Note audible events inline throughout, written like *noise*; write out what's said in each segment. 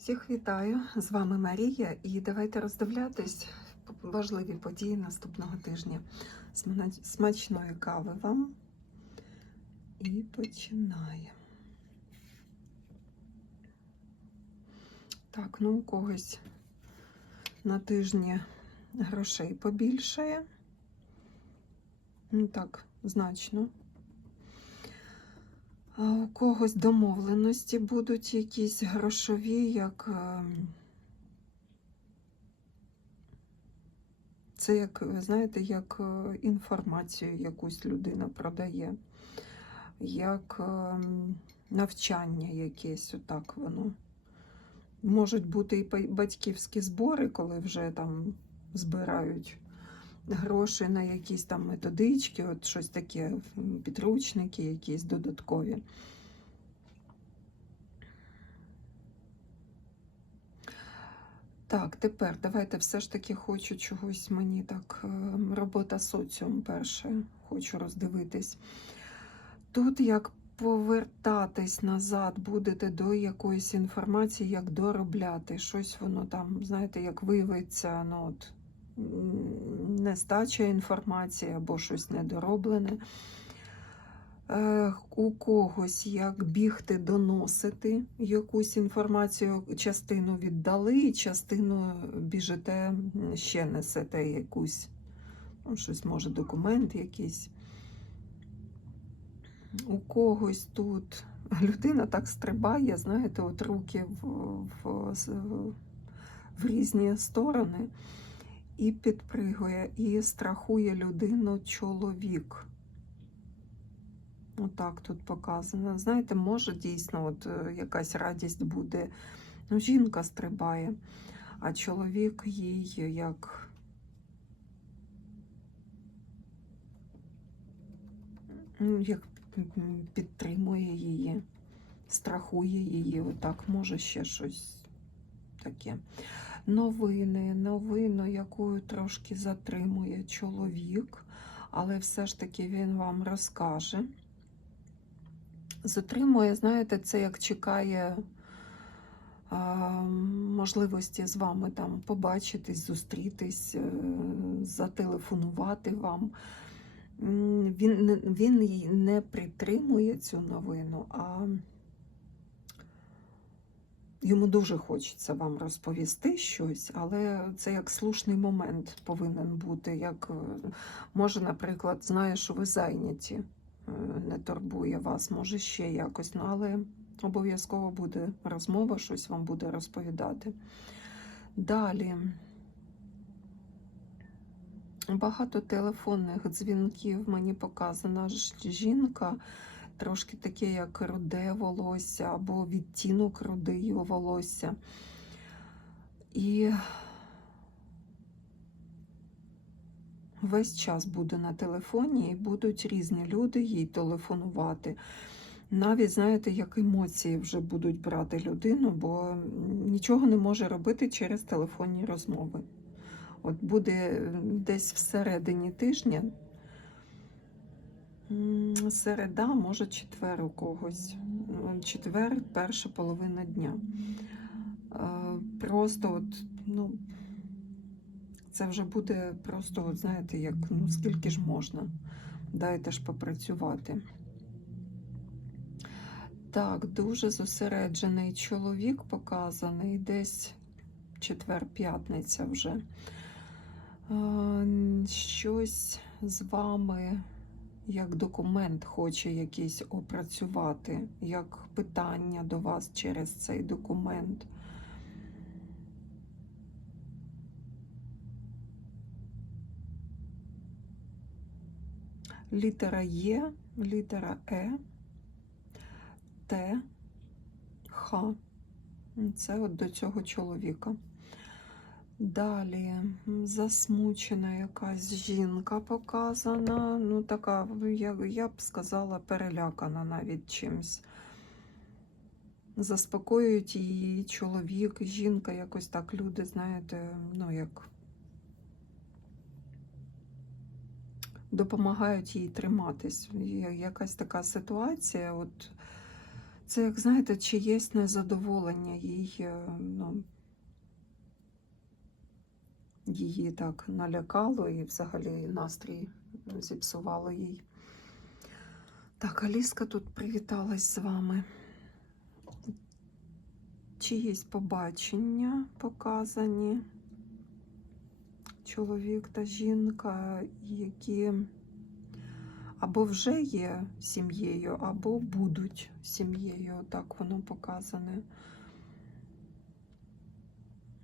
Всіх вітаю! З вами Марія, і давайте роздивлятись важливі події наступного тижня. Смач- Смачної кави вам. І починаємо. Так, ну у когось на тижні грошей побільшає. Ну так, значно. У когось домовленості будуть якісь грошові, як ем, це як, знаєте, як е, інформацію якусь людина продає, як ем, навчання якесь, отак воно. Можуть бути і батьківські збори, коли вже там збирають гроші на якісь там методички, от щось таке, підручники якісь додаткові. Так, тепер давайте все ж таки хочу чогось мені так. е, Робота соціум перше, хочу роздивитись. Тут як повертатись назад будете до якоїсь інформації, як доробляти. Щось воно там, знаєте, як виявиться, ну от нестача інформації або щось недороблене. Е, У когось як бігти, доносити якусь інформацію, частину віддали, частину біжите, ще несете якусь, ну, щось може документ якийсь. У когось тут людина так стрибає, знаєте, от руки в, в, з- в різні сторони і підпригує, і страхує людину чоловік. Отак тут показано. Знаєте, може дійсно от е, якась радість буде. Ну, жінка стрибає, а чоловік їй як. ну, Як підтримує її, страхує її, отак, може ще щось таке. Новини, новину, яку трошки затримує чоловік, але все ж таки він вам розкаже. Затримує, знаєте, це як чекає а, можливості з вами там побачитись, зустрітись, е, зателефонувати вам. Він, він не притримує цю новину, а йому дуже хочеться вам розповісти щось, але це як слушний момент повинен бути. Як е, може, наприклад, знає, що ви зайняті, е, не турбує вас, може ще якось, ну але обов'язково буде розмова, щось вам буде розповідати. Далі. Багато телефонних дзвінків мені показана жінка, трошки таке, як руде волосся або відтінок рудої волосся. І весь час буде на телефоні, і будуть різні люди їй телефонувати. Навіть, знаєте, як емоції вже будуть брати людину, бо нічого не може робити через телефонні розмови. От буде десь всередині тижня, середа, може четвер у когось. Четвер, перша половина дня. Е, Просто от, ну, це вже буде просто, от, знаєте, як ну скільки ж можна. Дайте ж попрацювати. Так, дуже зосереджений чоловік показаний, десь четвер-п'ятниця вже. Е, Щось з вами, як документ, хоче якийсь опрацювати, як питання до вас через цей документ. Літера Є, літера Е, Т, Х. Це от до цього чоловіка. Далі засмучена якась жінка показана. Ну, така, я, я б сказала, перелякана навіть чимсь. Заспокоюють її чоловік, жінка, якось так люди, знаєте, ну як допомагають їй триматись. Якась така ситуація, от Це, як знаєте, чиєсь незадоволення їй, е, ну, її так налякало і взагалі настрій зіпсувало їй. Так, Аліска тут привіталась з вами. Чиїсь побачення показані. Чоловік та жінка, які або вже є сім'єю, або будуть сім'єю. Так воно показане.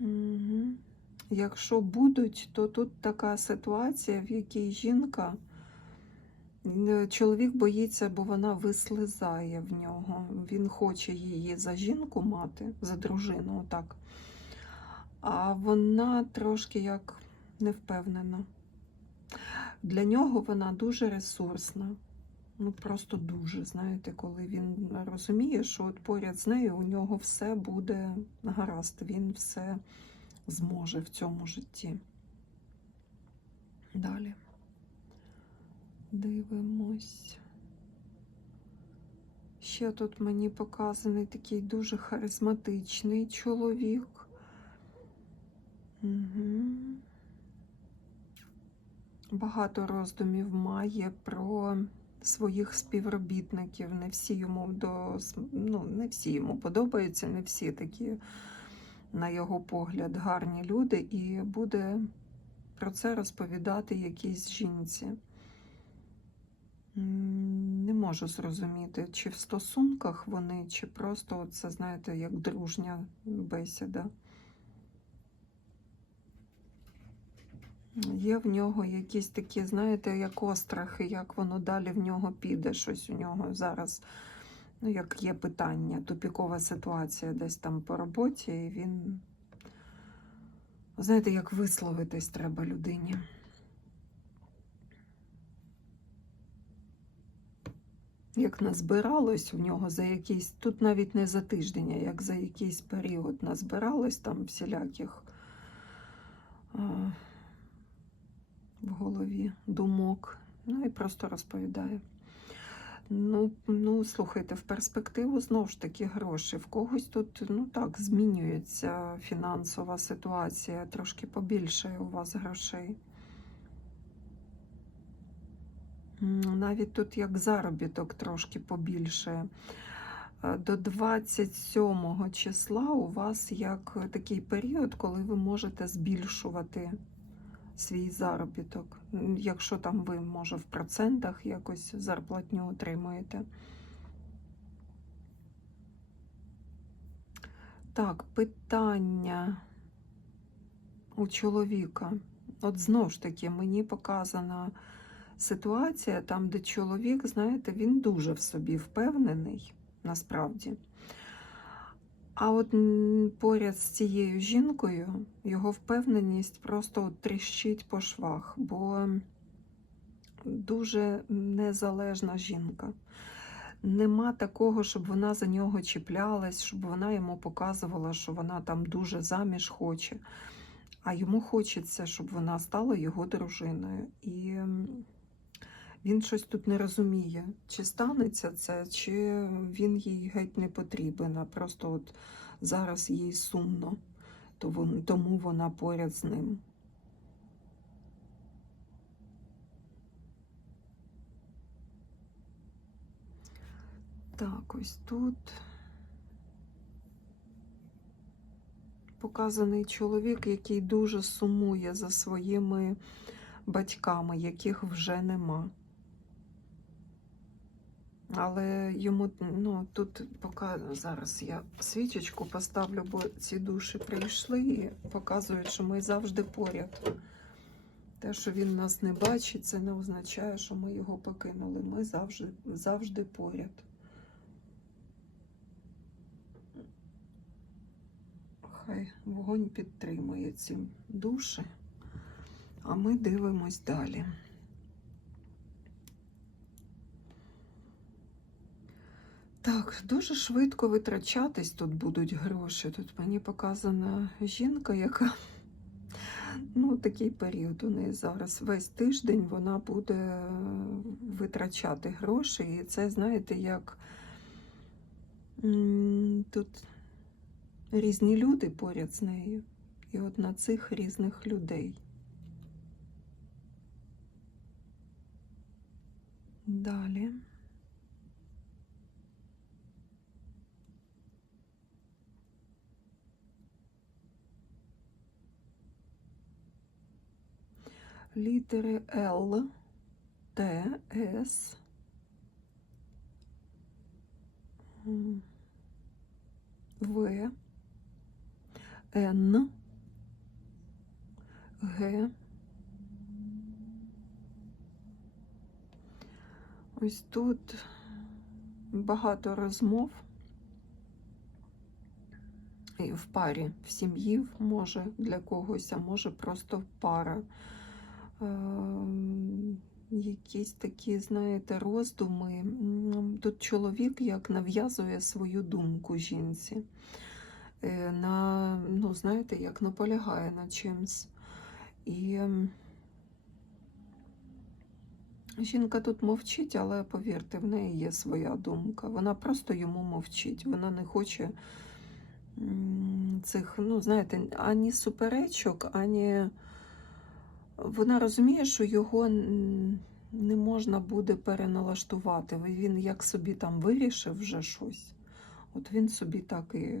Угу. Якщо будуть, то тут така ситуація, в якій жінка, е, чоловік боїться, бо вона вислизає в нього. Він хоче її за жінку мати, за дружину, отак. А вона трошки як не впевнена. Для нього вона дуже ресурсна. Ну, просто дуже, знаєте, коли він розуміє, що от поряд з нею у нього все буде гаразд, він все зможе в цьому житті. Далі. Дивимось. Ще тут мені показаний такий дуже харизматичний чоловік. Угу. Багато роздумів має про своїх співробітників. Не всі йому до ну, не всі йому подобаються, не всі такі, на його погляд, гарні люди, і буде про це розповідати якійсь жінці. Не можу зрозуміти, чи в стосунках вони, чи просто це, знаєте, як дружня бесіда. Є в нього якісь такі, знаєте, як острахи, як воно далі в нього піде, щось у нього зараз, ну, як є питання, тупікова ситуація десь там по роботі, і він, знаєте, як висловитись треба людині. Як назбиралось в нього за якийсь, тут навіть не за тиждень, а як за якийсь період назбиралось там всіляких. а, в голові думок. Ну і просто розповідає. Ну, ну, слухайте, в перспективу знову ж таки гроші. В когось тут, ну так, змінюється фінансова ситуація, трошки побільше у вас грошей. Навіть тут як заробіток трошки побільше. До 27 числа у вас як такий період, коли ви можете збільшувати свій заробіток. Якщо там ви, може, в процентах якось зарплатню отримуєте. Так, питання у чоловіка. От знову ж таки, мені показана ситуація там, де чоловік, знаєте, він дуже в собі впевнений, насправді. А от поряд з цією жінкою його впевненість просто тріщить по швах, бо дуже незалежна жінка. Нема такого, щоб вона за нього чіплялась, щоб вона йому показувала, що вона там дуже заміж хоче. А йому хочеться, щоб вона стала його дружиною. І він щось тут не розуміє, чи станеться це, чи він їй геть не потрібен, а просто от зараз їй сумно, тому вона поряд з ним. Так, ось тут показаний чоловік, який дуже сумує за своїми батьками, яких вже нема. Але йому ну, тут поки зараз я свічечку поставлю, бо ці душі прийшли і показують, що ми завжди поряд. Те, що він нас не бачить, це не означає, що ми його покинули. Ми завжди, завжди поряд. Хай вогонь підтримує ці душі, а ми дивимось далі. Так, дуже швидко витрачатись тут будуть гроші. Тут мені показана жінка, яка ну, такий період у неї зараз. Весь тиждень вона буде витрачати гроші. І це, знаєте, як Тут різні люди поряд з нею. І от на цих різних людей. Далі. Літери Л, Т, С, В, Н, Г. Ось тут багато розмов і в парі, в сім'ї, може для когось, а може просто пара. Ем, Якісь такі, знаєте, роздуми. Тут чоловік як нав'язує свою думку жінці. Е, На, ну, знаєте, як наполягає на чимсь. І ем, жінка тут мовчить, але повірте, в неї є своя думка. Вона просто йому мовчить. Вона не хоче цих, ну, знаєте, ані суперечок, ані. Вона розуміє, що його не можна буде переналаштувати. Він як собі там вирішив вже щось. От він собі так і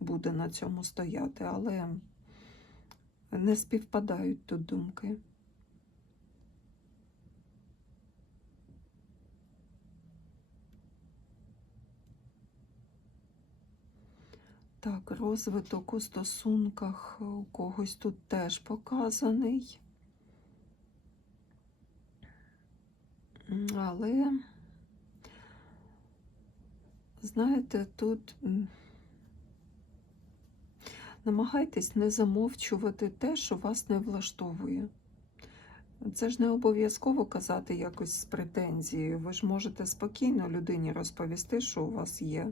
буде на цьому стояти, але не співпадають тут думки. Так, розвиток у стосунках у когось тут теж показаний. Але, знаєте, тут намагайтесь не замовчувати те, що вас не влаштовує. Це ж не обов'язково казати якось з претензією. Ви ж можете спокійно людині розповісти, що у вас є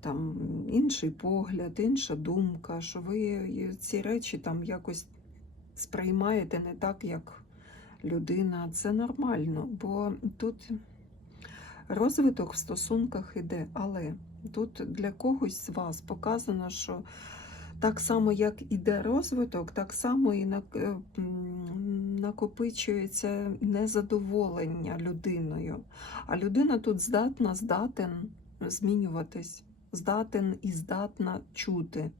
там інший погляд, інша думка, що ви ці речі там якось сприймаєте не так, як людина. Це нормально, бо тут розвиток в стосунках іде, але тут для когось з вас показано, що так само, як іде розвиток, так само і е, накопичується незадоволення людиною. А людина тут здатна, здатен змінюватись, здатен і здатна чути.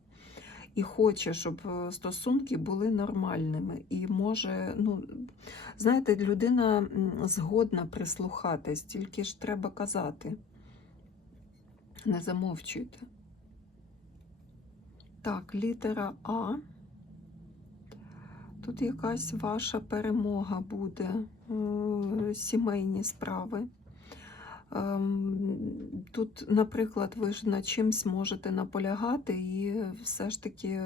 І хоче, щоб е, стосунки були нормальними. І може, ну, знаєте, людина згодна прислухатись, тільки ж треба казати. Не замовчуйте. Так, літера А. Тут якась ваша перемога буде, е, сімейні справи. Ем, Тут, наприклад, ви ж на чимсь можете наполягати, і все ж таки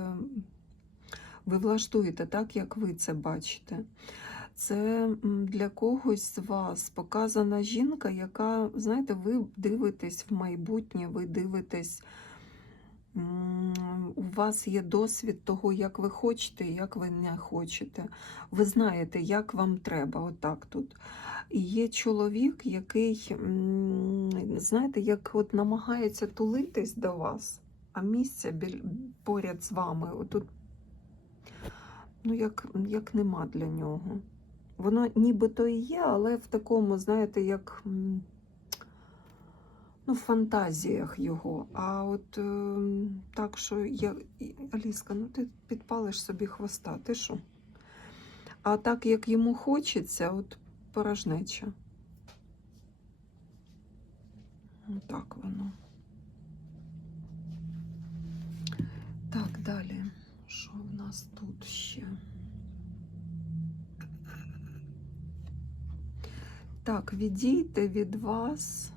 ви влаштуєте так, як ви це бачите. Це для когось з вас показана жінка, яка, знаєте, ви дивитесь в майбутнє, ви дивитесь, у вас є досвід того, як ви хочете і як ви не хочете. Ви знаєте, як вам треба, отак тут. І є чоловік, який, знаєте, як от намагається тулитись до вас, а місця поряд з вами, отут, ну, як, як нема для нього. Воно нібито і є, але в такому, знаєте, як ну, в фантазіях його. А от е, так, що я. Аліска, ну ти підпалиш собі хвоста, ти що? А так як йому хочеться, от порожнеча. Так воно. Так, далі. Що в нас тут ще? Так, відійте від вас.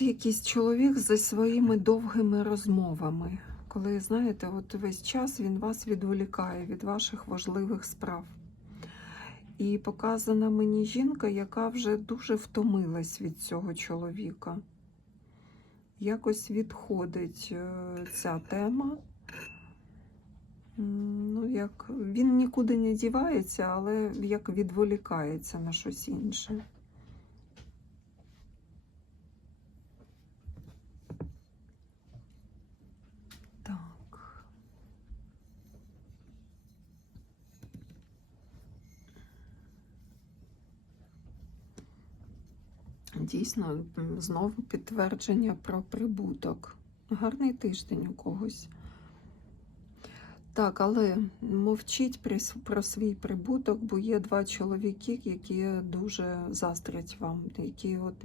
Якийсь чоловік зі своїми довгими розмовами. Коли, знаєте, от весь час він вас відволікає від ваших важливих справ. І показана мені жінка, яка вже дуже втомилась від цього чоловіка. Якось відходить е, ця тема. Ну, як він нікуди не дівається, але як відволікається на щось інше. Дійсно знову підтвердження про прибуток. Гарний тиждень у когось. Так, але мовчіть про свій прибуток, бо є два чоловіки, які дуже заздрять вам, які от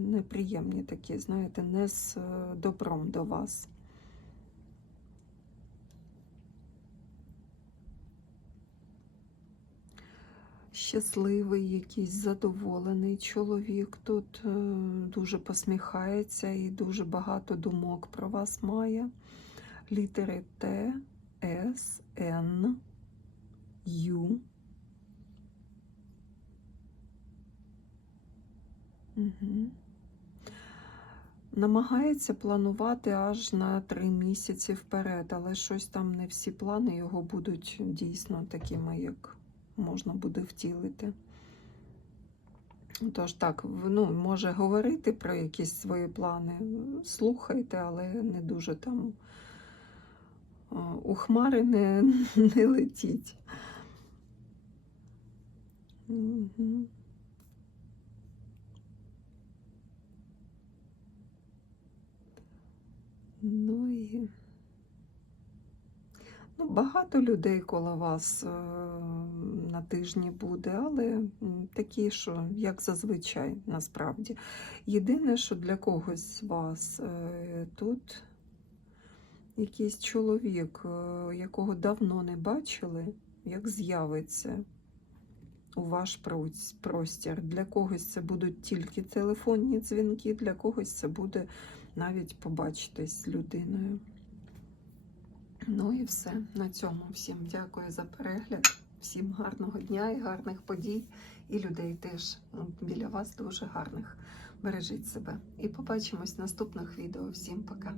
неприємні такі, знаєте, не з е, добром до вас. Щасливий, якийсь задоволений чоловік тут е, дуже посміхається і дуже багато думок про вас має. Літери Т, С, Н, Ю. Намагається планувати аж на три місяці вперед, але щось там не всі плани його будуть дійсно такими, як можна буде втілити. Тож так, ну, може говорити про якісь свої плани, слухайте, але не дуже там у хмари не, *laughs* не летіть. Ну і ну, багато людей коло вас е, на тижні буде, але такі, що як зазвичай, насправді. Єдине, що для когось з вас е, тут якийсь чоловік, е, якого давно не бачили, як з'явиться у ваш простір. Для когось це будуть тільки телефонні дзвінки, для когось це буде навіть побачитись з людиною. Ну і все. На цьому всім дякую за перегляд. Всім гарного дня і гарних подій, і людей теж біля вас дуже гарних. Бережіть себе. І побачимось в наступних відео. Всім пока.